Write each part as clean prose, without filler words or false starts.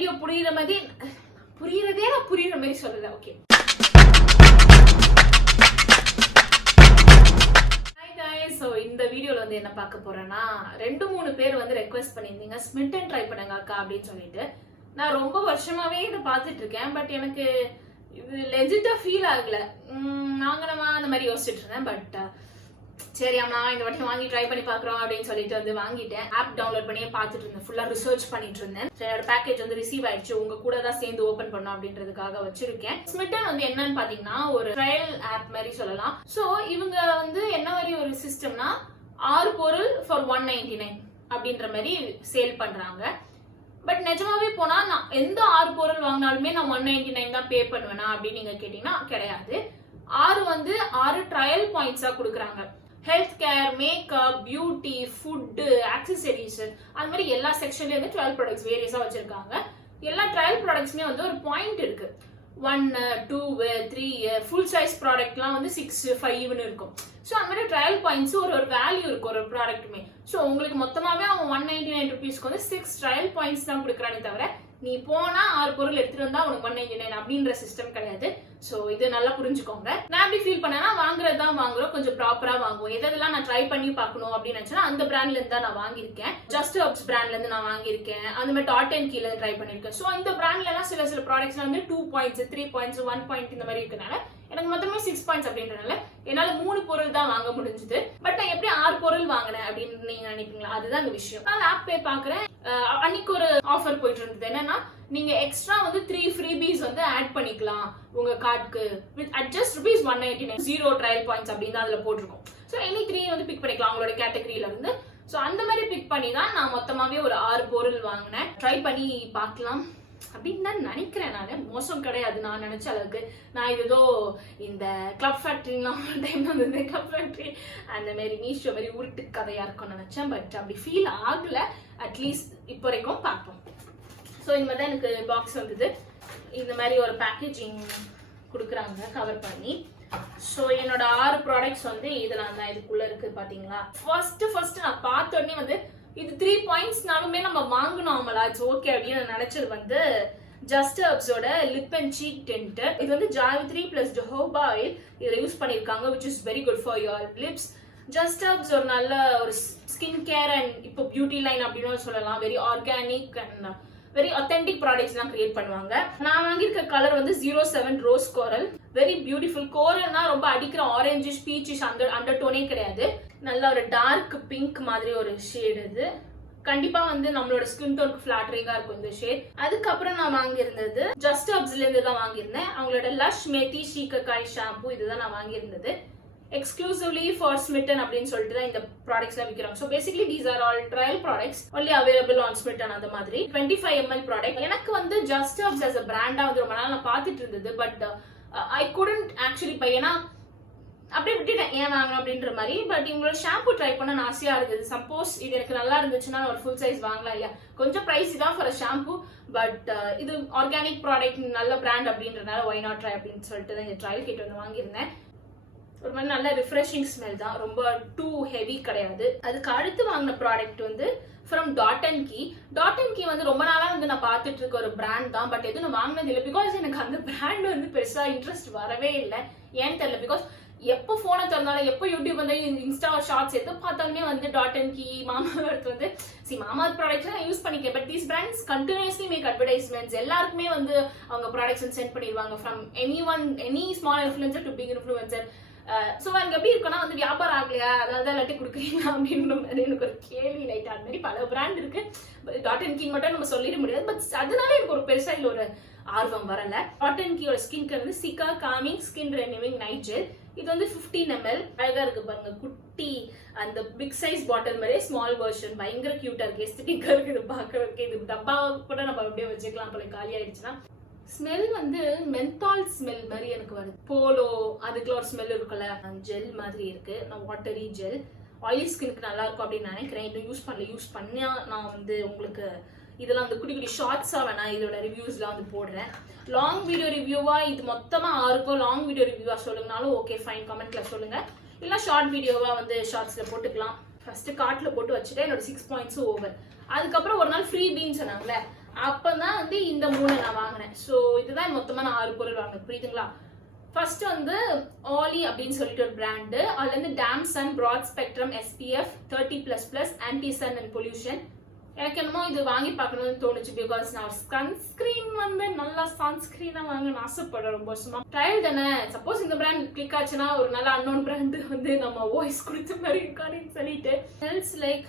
Video புரியுற மாதிரி புரியுற மாதிரி சொல்லல. ஓகே, ஸோ இந்த வீடியோவில் வந்து என்ன பார்க்க போறேன்னா, 2-3 பேர் வந்து ரெக்வெஸ்ட் பண்ணியிருந்தீங்க ஸ்மிட்டன் ட்ரை பண்ணுங்க அக்கா அப்படின்னு சொல்லிட்டு. நான் ரொம்ப வருஷமாவே இதை பார்த்துட்டு இருக்கேன். பட் எனக்கு இது லெஜிட்டா ஃபீல் ஆகல. வாங்கணுமா அந்த மாதிரி யோசிச்சுட்டு இருந்தேன். பட் சரி அம்மா இந்த வாட்டி வாங்கி ட்ரை பண்ணி பார்க்குறோம் அப்படின்னு சொல்லிட்டு வந்து வாங்கிட்டேன். ஆப் டவுன்லோட் பண்ணியே பார்த்துட்டு இருந்தேன். ஃபுல்லாக ரிசர்ச் பண்ணிட்டு இருந்தேன். என்னோட பேக்கேஜ் வந்து ரிசீவ் ஆயிடுச்சு. உங்க கூட தான் சேர்ந்து ஓப்பன் பண்ணோம் அப்படின்றதுக்காக வச்சிருக்கேன். ஸ்மிட்டன் வந்து என்னன்னு பாத்தீங்கன்னா ஒரு ட்ரையல் ஆப் மாதிரி சொல்லலாம். ஸோ இவங்க வந்து என்ன மாதிரி ஒரு சிஸ்டம்னா 6 பொருள் ஃபார் 199 அப்படின்ற மாதிரி சேல் பண்றாங்க. பட் நிஜமாவே போனா நான் எந்த 6 பொருள் வாங்கினாலுமே நான் 199 தான் பே பண்ணுவேனா அப்படின்னு நீங்க கேட்டீங்கன்னா கிடையாது. 6 ட்ரையல் பாயிண்ட்ஸா கொடுக்குறாங்க. Health care, makeup, beauty, food, accessories, அது மாதிரி எல்லா செக்ஷன்லயும் வந்து 12 ப்ராடக்ட்ஸ் வேரியஸா வச்சிருக்காங்க. எல்லா ட்ரையல் ப்ராடக்ட்ஸ்மே வந்து ஒரு பாயிண்ட் இருக்கு. 1, 2, 3 ஃபுல் சைஸ் ப்ராடக்ட்லாம் வந்து 6, 5 இருக்கும். ஸோ அந்த மாதிரி ட்ரையல் பாயிண்ட்ஸ் ஒரு வேல்யூ இருக்கும் ஒரு ப்ராடக்ட்டுமே. ஸோ உங்களுக்கு மொத்தமாவே அவன் 199 ருபீஸ்க்கு வந்து 6 ட்ரையல் பாயிண்ட்ஸ் தான் கொடுக்குறானே தவிர நீ போனா 6 பொருள் எடுத்துட்டு வந்தா உனக்கு 199 அப்படின்ற சிஸ்டம் கிடையாது. சோ இது நல்லா புரிஞ்சுக்கோங்க. நான் எப்படி ஃபீல் பண்ணேன்னா வாங்குறது தான் வாங்குறோம், கொஞ்சம் ப்ராப்பரா வாங்குவோம். எதெல்லாம் நான் ட்ரை பண்ணி பார்க்கணும் அப்படின்னு நினைச்சேன்னா அந்த பிராண்ட்ல இருந்து தான் நான் வாங்கியிருக்கேன். ஜஸ்ட் ஹர்ப்ஸ் பிராண்ட்ல இருந்து நான் வாங்கியிருக்கேன். அந்த மாதிரி டாட் அண்ட் கீழ ட்ரை பண்ணிருக்கேன். ஸோ இந்த பிராண்ட்ல எல்லாம் சில ப்ராடக்ட்ஸ்ல வந்து 2 பாயிண்ட்ஸ், 3 பாயிண்ட்ஸ், 1 பாயிண்ட் இந்த மாதிரி இருக்கனால எனக்கு மொத்தமே 6 பாயிண்ட்ஸ் அப்படின்றனால என்னால 3 பொருள் தான் வாங்க முடிஞ்சது. பட் நான் எப்படி 6 பொருள் வாங்கினேன் அப்படின்னு நீங்க நினைப்பீங்களா? அதுதான் அந்த விஷயம். நான் ஆப் பே பாக்குறேன். அன்னைக்கு ஒரு ஆஃபர் போயிட்டு இருந்தது. என்னன்னா நீங்க எக்ஸ்ட்ரா வந்து 3 freebies வந்து ஆட் பண்ணிக்கலாம் உங்க கார்டுக்கு at just ₹199 0 ட்ரையல் பாயிண்ட்ஸ் அப்படின்னு தான் அதுல போட்டிருக்கோம். ஸோ எனி 3 வந்து பிக் பண்ணிக்கலாம் உங்களோட கேட்டகரியில இருந்து. ஸோ அந்த மாதிரி பிக் பண்ணி தான் நான் மொத்தமாவே ஒரு 6 பொருள் வாங்கினேன். ட்ரை பண்ணி பார்க்கலாம் அப்படின்னு தான் நினைக்கிறேன். நான் மோசம் கிடையாது நான் நினைச்ச அளவுக்கு. நான் இது ஏதோ இந்த கிளப் ஃபேக்டரிலாம் டைம் வந்து கிளப் ஃபேக்டரி அந்த மாதிரி மீஷோ மாதிரி உருட்டு கதையா இருக்கும்னு நினைச்சேன். பட் அப்படி ஃபீல் ஆகல. அட்லீஸ்ட் இப்போ வரைக்கும் பார்ப்போம். ஸோ இந்த மாதிரி தான் எனக்கு பாக்ஸ் வந்தது. இந்த மாதிரி ஒரு பேக்கேஜிங் கொடுக்குறாங்க கவர் பண்ணி. ஸோ என்னோட 6 ப்ராடக்ட்ஸ் வந்து இதெல்லாம் தான் இதுக்குள்ள இருக்கு பாத்தீங்களா. ஃபர்ஸ்ட் நான் பார்த்த உடனே வந்து இது 3 பாயிண்ட்ஸ்னாலுமே நம்ம வாங்கணும்ல, இட்ஸ் ஓகே அப்படின்னு நினைச்சது வந்து ஜஸ்ட் ஹர்ப்ஸோட லிப் அண்ட் சீக் டென்ட். இது வந்து ஜாவித்ரி பிளஸ் ஜோஹோபா ஆயில் இதை யூஸ் பண்ணிருக்காங்க, which is very good for your lips. Just herbs ஒரு நல்ல ஒரு ஸ்கின் கேர் அண்ட் இப்போ பியூட்டி லைன் அப்படின்னு சொல்லலாம். Very organic and very authentic products தான் கிரியேட் பண்ணுவாங்க. நான் வாங்கியிருக்க கலர் வந்து 07 ரோஸ் கோரல். Very beautiful. கோரல்னா ரொம்ப அடிக்கிற ஆரஞ்சிஷ் பீச்சிஷ் அந்த அண்டர் டோனே கிடையாது. நல்ல ஒரு டார்க் பிங்க் மாதிரி ஒரு ஷேட். இது கண்டிப்பா வந்து நம்மளோட ஸ்கின் டோனுக்கு ஃபிளாட்டரிங்கா இருக்கும் இந்த ஷேட். அதுக்கப்புறம் நான் வாங்கியிருந்தது ஜஸ்ட் ஹர்ப்ஸ்ல இருந்து தான் வாங்கியிருந்தேன். அவங்களோட லஷ் மேத்தி ஷீக்கக்காய் ஷாம்பு இதுதான் நான் வாங்கியிருந்தது. எக்ஸ்க்ளூசிவ்லி ஃபார் ஸ்மிட்டன் அப்படின்னு சொல்லிட்டு தான் இந்த ப்ராடக்ட்ஸ்லாம் விற்கிறாங்க. So basically these are all trial products only available on Smitten. அந்த மாதிரி 25 ml ப்ராடக்ட். எனக்கு வந்து ஜஸ்ட் ஹர்ப்ஸ் as a பிராண்டா வந்து ரொம்ப நாள் நான் பார்த்துட்டு இருந்தது. But I couldn't actually buy, ஏன்னா அப்படியே விட்டுட்டேன் ஏன் வாங்கணும் அப்படின்ற மாதிரி. பட் இவங்களோட ஷாம்பு ட்ரை பண்ண ஆசையா இருந்தது. சப்போஸ் இது எனக்கு நல்லா இருந்துச்சுன்னா ஒரு ஃபுல் சைஸ் வாங்கலாம் இல்லையா. கொஞ்சம் பிரைஸ் தான் ஃபார் ஷாம்பு. பட் இது ஆர்கானிக் ப்ராடக்ட் நல்ல பிராண்ட் அப்படின்றனால ஒய் நாட் ட்ரை அப்படின்னு சொல்லிட்டு தான் இந்த ட்ரையல் கிட் வந்து வாங்கியிருந்தேன். ஒரு மாதிரி நல்ல ரிஃப்ரெஷிங் ஸ்மெல் தான், ரொம்ப டூ ஹெவி கிடையாது. அதுக்கு அடுத்து வாங்கின ப்ராடக்ட் வந்து from Dot and Key. Dot and Key வந்து ரொம்ப நாளா வந்து நான் பார்த்துட்டு இருக்க ஒரு பிராண்ட் தான். பட் எதுவும் நான் வாங்கினது இல்லை. பிகாஸ் எனக்கு அந்த பிராண்ட் வந்து பெருசா இன்ட்ரெஸ்ட் வரவே இல்லை. ஏன்னு தெரியல. பிகாஸ் எப்போ போனை திறந்தாலும் எப்போ யூடியூப் வந்து இன்ஸ்டா ஷார்ட்ஸ் எது பார்த்தாலுமே வந்து டாட் அண்ட் கீ மாமாவர்த் வந்து மாமா ப்ராடக்ட்ஸ் நான் யூஸ் பண்ணிக்கேன். But these brands continuously make advertisements. எல்லாருக்குமே வந்து அவங்க ப்ராடக்ட்ஸ் சென்ட் பண்ணிடுவாங்க. From any small influencer to big influencer. So எனக்கு எப்படி இருக்குன்னா வந்து வியாபாரம் ஆகலையா அதாவது எல்லாத்தையும் கொடுக்குறீங்களா அப்படின்ற மாதிரி எனக்கு ஒரு கேள்வி லைட். அது மாதிரி பல பிராண்ட் இருக்கு. டாட் அண்ட் கீ மட்டும் நம்ம சொல்லிட முடியாது. பட் அதனால எனக்கு ஒரு பெருசா இல்லை ஒரு ஆர்வம் வரல. டாட் அண்ட் கீயோட ஸ்கின் கேர் வந்து சிகா காமிங் ஸ்கின் ரெனியூவிங் நைட் ஜெல். இது வந்து 15 ml. அழகா இருக்கு பாருங்க. குட்டி அந்த பிக் சைஸ் பாட்டில் மாதிரியே ஸ்மால் வெர்ஷன். பயங்கர கியூட்டா இருக்கு, எஸ்தெட்டிக்கா இருக்கு. இது பாக்குறதுக்கு இது டப்பா கூட நம்ம அப்படியே வச்சுக்கலாம் போல காலி ஆயிடுச்சுன்னா. ஸ்மெல் வந்து மென்தால் ஸ்மெல் மாதிரி எனக்கு வருது. போலோ அதுக்குள்ள ஒரு ஸ்மெல் இருக்குல்ல, ஜெல் மாதிரி இருக்கு. நான் வாட்டரி ஜெல் ஆயிலி ஸ்கின்க்கு நல்லா இருக்கும் அப்படின்னு நினைக்கிறேன். இன்னும் யூஸ் பண்ணா நான் வந்து உங்களுக்கு இதெல்லாம் வந்து குட்டி குட்டி ஷார்ட்ஸா வேணா இதோட ரிவ்யூஸ்லாம் வந்து போடுறேன். லாங் வீடியோ ரிவ்யூவா இது மொத்தமா 6 லாங் வீடியோ ரிவ்யூவா சொல்லுங்கனாலும் ஓகே ஃபைன், கமெண்ட்ல சொல்லுங்க. இல்ல ஷார்ட் வீடியோவா வந்து ஷார்ட்ஸ்ல போட்டுக்கலாம். ஃபர்ஸ்ட் கார்ட்ல போட்டு வச்சுட்டு என்னோட 6 பாயிண்ட்ஸ் ஓவர். அதுக்கப்புறம் ஒரு நாள் ஃப்ரீ பீன்னு சொன்னாங்கல்ல, அப்பதான் வந்து இந்த 3 நான் வாங்கினேன். ஸோ இதுதான் மொத்தமாக நான் 6 பொருள் வாங்கினேன். புரியுதுங்களா? ஃபர்ஸ்ட் வந்து ஆலி அப்படின்னு சொல்லிட்டு ஒரு பிராண்டு. அதுல இருந்து dame sun broad spectrum SPF 30++ anti sun and pollution. எனக்கு என்னமோ இது வாங்கி பார்க்கணும்னு தோணுச்சு. பிகாஸ் நான் சன்ஸ்கிரீன் வந்து நல்லா சன்ஸ்கிரீனா வாங்கணும்னு ஆசைப்படுறேன் ரொம்ப வருஷமா. ட்ரையல் தானே, சப்போஸ் இந்த பிராண்ட் கிளிக் ஆச்சுன்னா ஒரு நல்ல அன்னோன் பிராண்ட் வந்து நம்ம வாய்ஸ் கொடுத்த மாதிரி இருக்கான்னு சொல்லிட்டு. Smells like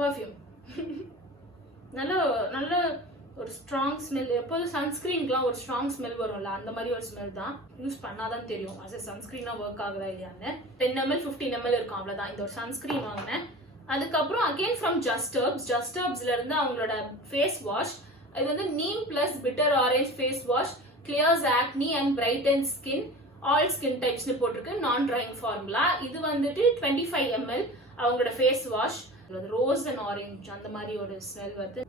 perfume. நல்ல நல்ல ஒரு ஸ்ட்ராங் ஸ்மெல். எப்போதும் சன்ஸ்கிரீன்க்குலாம் ஒரு ஸ்ட்ராங் ஸ்மெல் வரும்ல, அந்த மாதிரி ஒரு ஸ்மெல் தான். யூஸ் பண்ணாதான் தெரியும் அது சன்ஸ்கிரீனா ஒர்க் ஆகுதா இல்லையான்னு. 10 ml 15 ml இருக்கும், அவ்வளோதான். இந்த ஒரு சன்ஸ்கிரீன் வாங்கினேன். அதுக்கப்புறம் அகெயின் ஃப்ரம் ஜஸ்ட் ஹெர்ப்ஸ்ல இருந்து அவங்களோட ஃபேஸ் வாஷ். இது வந்து neem plus bitter orange face wash, clears acne and brightens skin, all skin டைப்ஸ்னு போட்டிருக்கு. நான் ட்ரைங் ஃபார்முலா. இது வந்துட்டு 25 ml அவங்களோட face wash. Rose and orange அந்த மாதிரி ஒரு ஸ்மெல் வருது.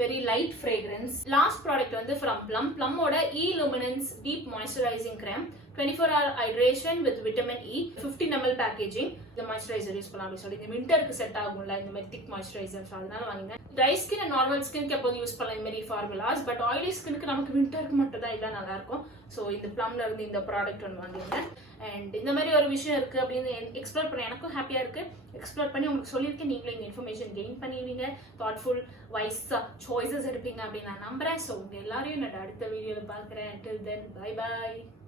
Very light fragrance. Last product வந்து ஃப்ரம் Plum. Plumோட E-Luminance deep moisturising cream, 24-hour hydration with vitamin E, 15 ml packaging. இந்த மாய்ஸ்சரைசர் யூஸ் பண்ணலாம் அப்படின்னு சொல்லி, இந்த விண்டருக்கு செட் ஆகும்ல இந்த மாதிரி திக் மாய்ஸ்சரைசர், அதனால வாங்கினேன். ட்ரை ஸ்கின் அண்ட் நார்மல் ஸ்கின்க்கு எப்போதும் யூஸ் பண்ணலாம் இந்த மாதிரி ஃபார்முலாஸ். பட் ஆயிலி ஸ்கின்க்கு நமக்கு விண்டருக்கு மட்டும் தான் இதெல்லாம் நல்லா இருக்கும். ஸோ இந்த Plumல இருந்து இந்த ப்ராடக்ட் ஒன்று வாங்கியிருந்தேன். அண்ட் இந்த மாதிரி ஒரு விஷயம் இருக்கு அப்படின்னு எக்ஸ்ப்ளோர் பண்ண எனக்கும் ஹாப்பியா இருக்கு. எக்ஸ்ப்ளோர் பண்ணி உங்களுக்கு சொல்லியிருக்கேன், நீங்களும் இந்த இன்ஃபர்மேஷன் கெயின் பண்ணுவீங்க, தாட்ஃபுல் வைஸா சாய்ஸஸ் எடுப்பீங்க அப்படின்னு நான் நம்புறேன். ஸோ உங்க எல்லாரையும் நான் அடுத்த வீடியோவில் பார்க்குறேன். Until then, bye bye.